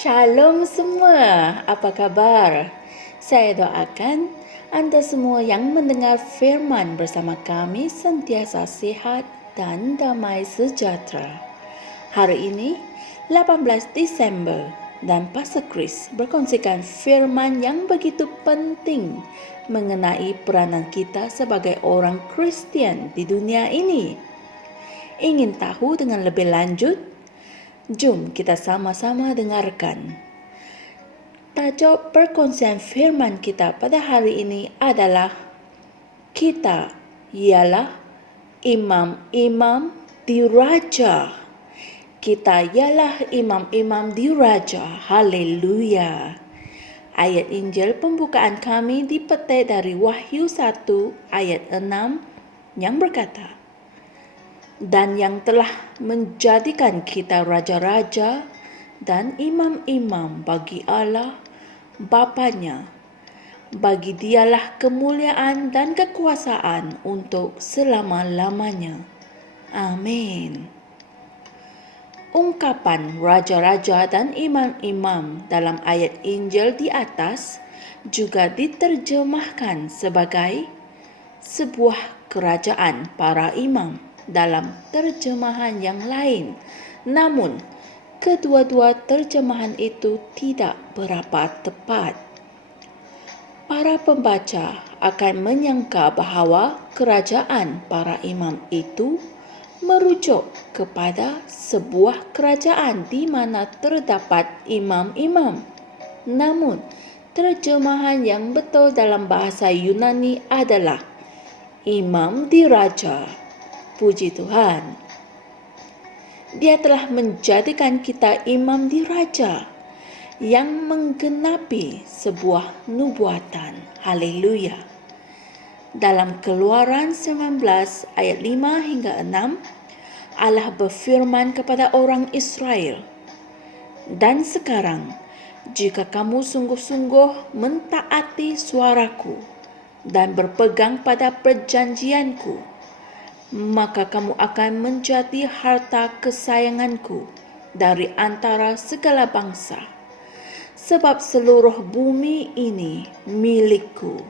Shalom semua, apa kabar? Saya doakan anda semua yang mendengar firman bersama kami sentiasa sihat dan damai sejahtera. Hari ini, 18 Disember dan Pastor Chris berkongsikan firman yang begitu penting mengenai peranan kita sebagai orang Kristian di dunia ini. Ingin tahu dengan lebih lanjut? Jom kita sama-sama dengarkan. Tajuk perkongsian firman kita pada hari ini adalah kita ialah imam-imam diraja. Kita ialah imam-imam diraja. Haleluya. Ayat Injil pembukaan kami dipetik dari Wahyu 1 ayat 6 yang berkata, dan yang telah menjadikan kita raja-raja dan imam-imam bagi Allah Bapanya. Bagi dialah kemuliaan dan kekuasaan untuk selama-lamanya. Amin. Ungkapan raja-raja dan imam-imam dalam ayat Injil di atas juga diterjemahkan sebagai sebuah kerajaan para imam dalam terjemahan yang lain. Namun, kedua-dua terjemahan itu tidak berapa tepat. Para pembaca akan menyangka bahawa kerajaan para imam itu merujuk kepada sebuah kerajaan di mana terdapat imam-imam. Namun, terjemahan yang betul dalam bahasa Yunani adalah imam diraja. Puji Tuhan. Dia telah menjadikan kita imam diraja yang menggenapi sebuah nubuatan. Haleluya. Dalam Keluaran 19 ayat 5 hingga 6, Allah berfirman kepada orang Israel, dan sekarang, jika kamu sungguh-sungguh mentaati suaraku dan berpegang pada perjanjianku, maka kamu akan menjadi harta kesayanganku dari antara segala bangsa, sebab seluruh bumi ini milikku,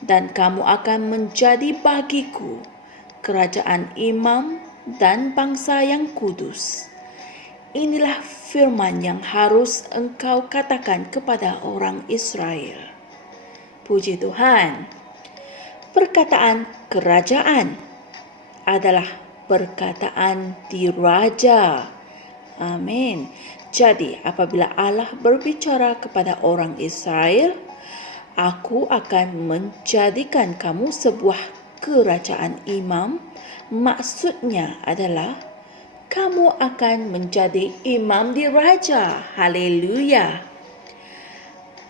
dan kamu akan menjadi bagiku kerajaan imam dan bangsa yang kudus. Inilah firman yang harus engkau katakan kepada orang Israel. Puji Tuhan. Perkataan kerajaan adalah perkataan diraja. Amin. Jadi, apabila Allah berbicara kepada orang Israel, aku akan menjadikan kamu sebuah kerajaan imam, maksudnya adalah kamu akan menjadi imam diraja. Haleluya.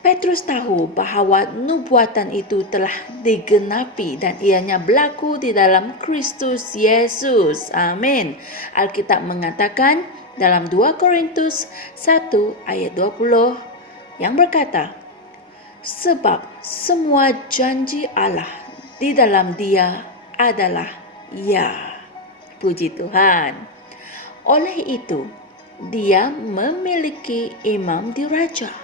Petrus tahu bahawa nubuatan itu telah digenapi dan ianya berlaku di dalam Kristus Yesus. Amin. Alkitab mengatakan dalam 2 Korintus 1 ayat 20 yang berkata, sebab semua janji Allah di dalam Dia adalah ya. Puji Tuhan. Oleh itu, Dia memiliki imam diraja.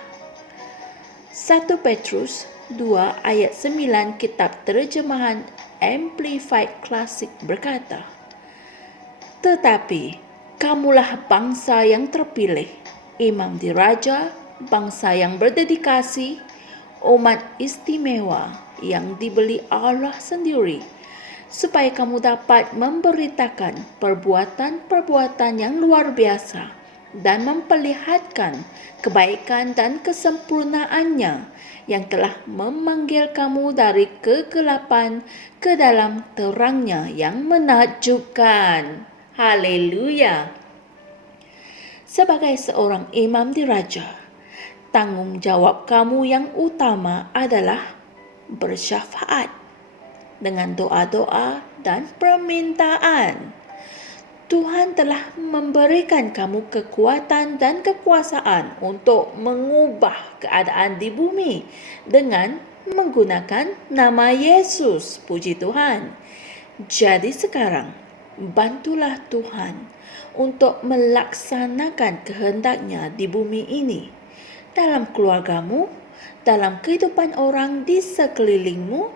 1 Petrus 2 ayat 9 kitab terjemahan Amplified Classic berkata, tetapi kamulah bangsa yang terpilih, imam diraja, bangsa yang berdedikasi, umat istimewa yang dibeli Allah sendiri, supaya kamu dapat memberitakan perbuatan-perbuatan yang luar biasa dan memperlihatkan kebaikan dan kesempurnaannya yang telah memanggil kamu dari kegelapan ke dalam terangnya yang menakjubkan. Haleluya. Sebagai seorang imam diraja, tanggungjawab kamu yang utama adalah bersyafaat dengan doa-doa dan permintaan. Tuhan telah memberikan kamu kekuatan dan kekuasaan untuk mengubah keadaan di bumi dengan menggunakan nama Yesus. Puji Tuhan. Jadi sekarang, bantulah Tuhan untuk melaksanakan kehendak-Nya di bumi ini, dalam keluargamu, dalam kehidupan orang di sekelilingmu,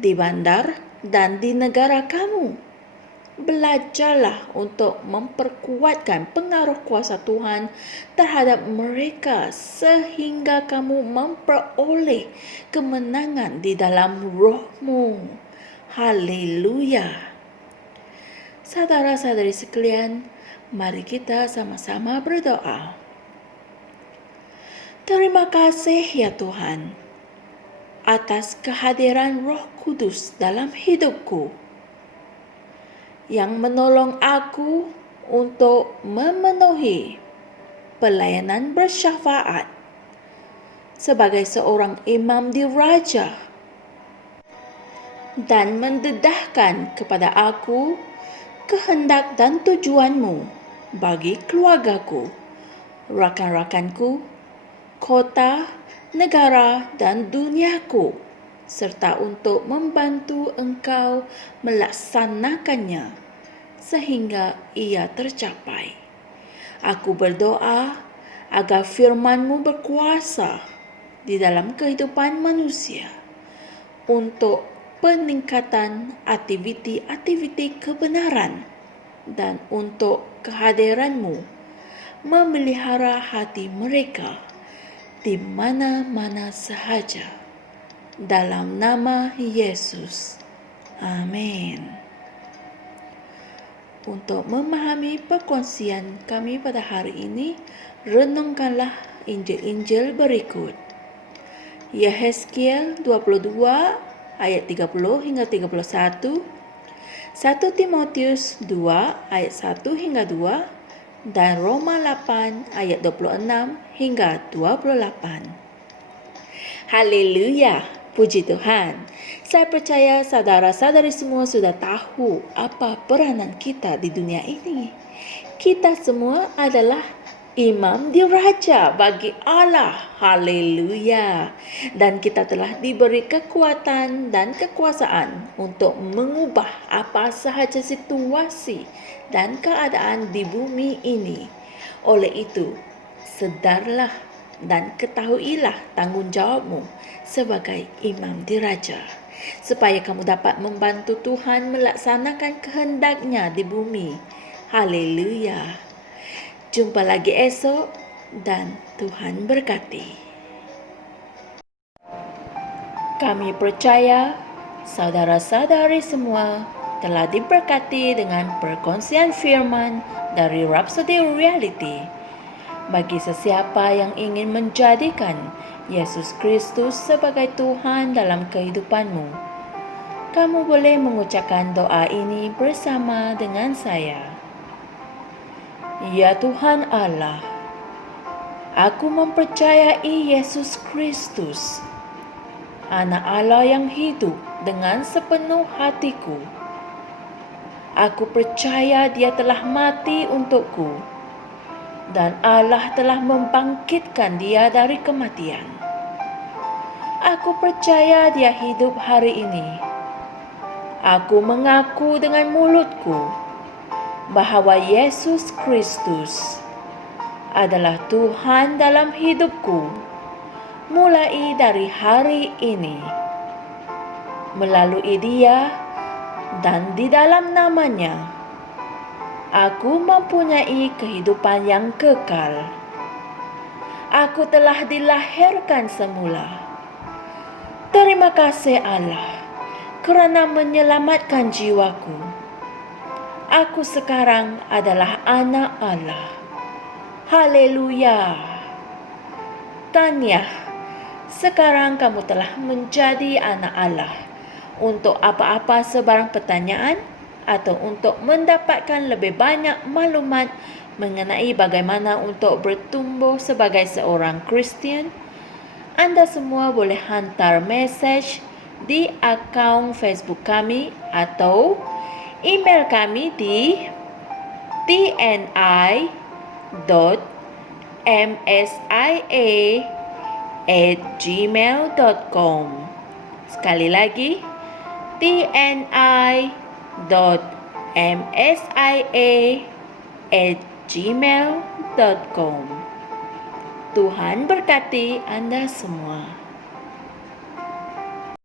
di bandar dan di negara kamu. Belajarlah untuk memperkuatkan pengaruh kuasa Tuhan terhadap mereka sehingga kamu memperoleh kemenangan di dalam rohmu. Haleluya. Saudara-saudari sekalian, mari kita sama-sama berdoa. Terima kasih ya Tuhan atas kehadiran Roh Kudus dalam hidupku yang menolong aku untuk memenuhi pelayanan bersyafaat sebagai seorang imam diraja dan mendedahkan kepada aku kehendak dan tujuanmu bagi keluargaku, rakan-rakanku, kota, negara dan duniaku, serta untuk membantu engkau melaksanakannya sehingga ia tercapai. Aku berdoa agar firman-Mu berkuasa di dalam kehidupan manusia untuk peningkatan aktiviti-aktiviti kebenaran dan untuk kehadiran-Mu memelihara hati mereka di mana-mana sahaja. Dalam nama Yesus. Amin. Untuk memahami perkongsian kami pada hari ini, renungkanlah Injil-Injil berikut. Yehezkiel 22 ayat 30 hingga 31, 1 Timotius 2 ayat 1 hingga 2, dan Roma 8 ayat 26 hingga 28. Haleluya, puji Tuhan. Saya percaya saudara-saudari semua sudah tahu apa peranan kita di dunia ini. Kita semua adalah imam diraja bagi Allah. Haleluya. Dan kita telah diberi kekuatan dan kekuasaan untuk mengubah apa sahaja situasi dan keadaan di bumi ini. Oleh itu, sedarlah dan ketahuilah tanggungjawabmu sebagai imam diraja, supaya kamu dapat membantu Tuhan melaksanakan kehendak-Nya di bumi. Haleluya. Jumpa lagi esok dan Tuhan berkati. Kami percaya saudara-saudari semua telah diberkati dengan perkongsian firman dari Rhapsody Reality. Bagi sesiapa yang ingin menjadikan Yesus Kristus sebagai Tuhan dalam kehidupanmu, kamu boleh mengucapkan doa ini bersama dengan saya. Ya Tuhan Allah, aku mempercayai Yesus Kristus, Anak Allah yang hidup dengan sepenuh hatiku. Aku percaya Dia telah mati untukku, dan Allah telah membangkitkan Dia dari kematian. Aku percaya Dia hidup hari ini. Aku mengaku dengan mulutku bahwa Yesus Kristus adalah Tuhan dalam hidupku mulai dari hari ini. Melalui Dia dan di dalam nama-Nya, aku mempunyai kehidupan yang kekal. Aku telah dilahirkan semula. Terima kasih Allah kerana menyelamatkan jiwaku. Aku sekarang adalah anak Allah. Haleluya. Tanya, sekarang kamu telah menjadi anak Allah. Untuk apa-apa sebarang pertanyaan atau untuk mendapatkan lebih banyak maklumat mengenai bagaimana untuk bertumbuh sebagai seorang Kristian, Anda semua boleh hantar mesej di akaun Facebook kami atau email kami di tni.msia@gmail.com. tni.msia@gmail.com. msia@gmail.com. Tuhan berkati Anda semua.